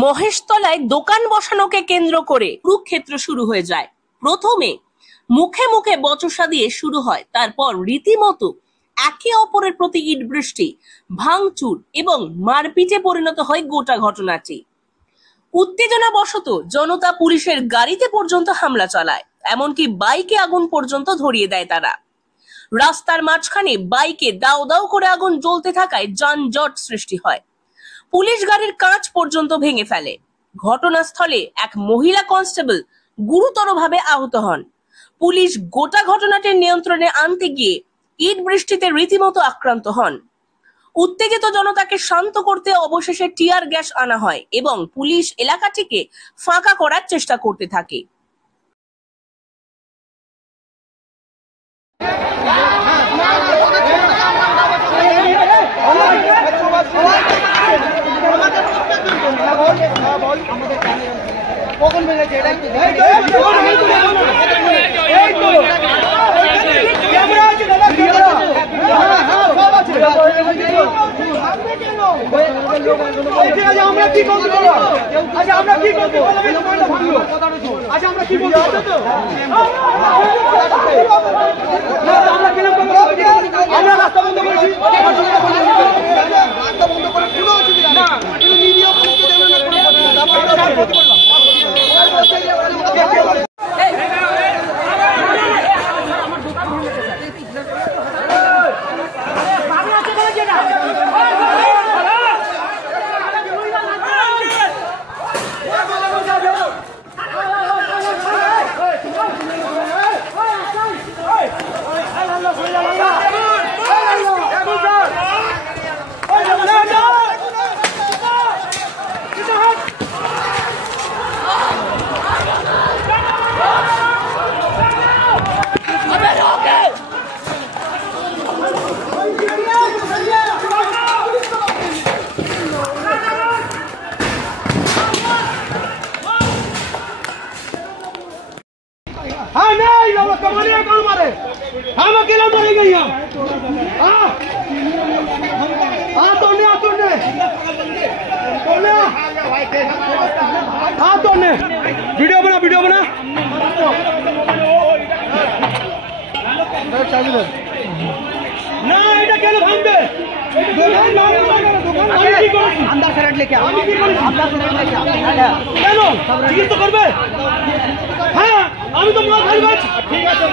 মহেশতলায় দোকান বসানোকে কেন্দ্র করে কুরুক্ষেত্র শুরু হয়ে যায়। প্রথমে মুখে মুখে বচসা দিয়ে শুরু হয়, তারপর রীতিমতো একে অপরের প্রতি ইট বৃষ্টি, ভাঙচুর এবং মারপিটে পরিণত হয় গোটা ঘটনাটি। উত্তেজনাবশত জনতা পুলিশের গাড়িতে পর্যন্ত হামলা চালায়, এমনকি বাইকে আগুন পর্যন্ত ধরিয়ে দেয় তারা। রাস্তার মাঝখানে বাইকে দাও দাও করে আগুন জ্বলতে থাকায় যানজট সৃষ্টি হয়। পুলিশ গাড়ির কাঁচ পর্যন্ত ভেঙে ফেলে। ঘটনাস্থলে এক মহিলা কনস্টেবল গুরুতরভাবে আহত হন। পুলিশ গোটা ঘটনাটির নিয়ন্ত্রণে আনতে গিয়ে ইট বৃষ্টিতে রীতিমতো আক্রান্ত হন। উত্তেজিত জনতাকে শান্ত করতে অবশেষে টিয়ার গ্যাস আনা হয় এবং পুলিশ এলাকাটিকে ফাঁকা করার চেষ্টা করতে থাকে। কখন বেজেছে এটা আমরা কি করতে আচ্ছা আমরা কি করতে আচ্ছা আমরা কি বলবো আমরা কিরকম আমরা রাস্তা বন্ধ করেছি রাস্তা বন্ধ করে কোনো অসুবিধা না কিন্তু মিডিয়া পুলিশকে জানানোর কোনো কথা हाँ नहीं लोग कमाने कौन मारे हम अकेला मरेंगे यहाँ हाँ तोड़ने हाँ तोड़ने वीडियो बना ना এটা কেন ভাঙবে দোকান अंदर से रेट लेके কেন জিজ্ঞেস তো করবে হ্যাঁ আমি তো মাল খাই ঠিক আছে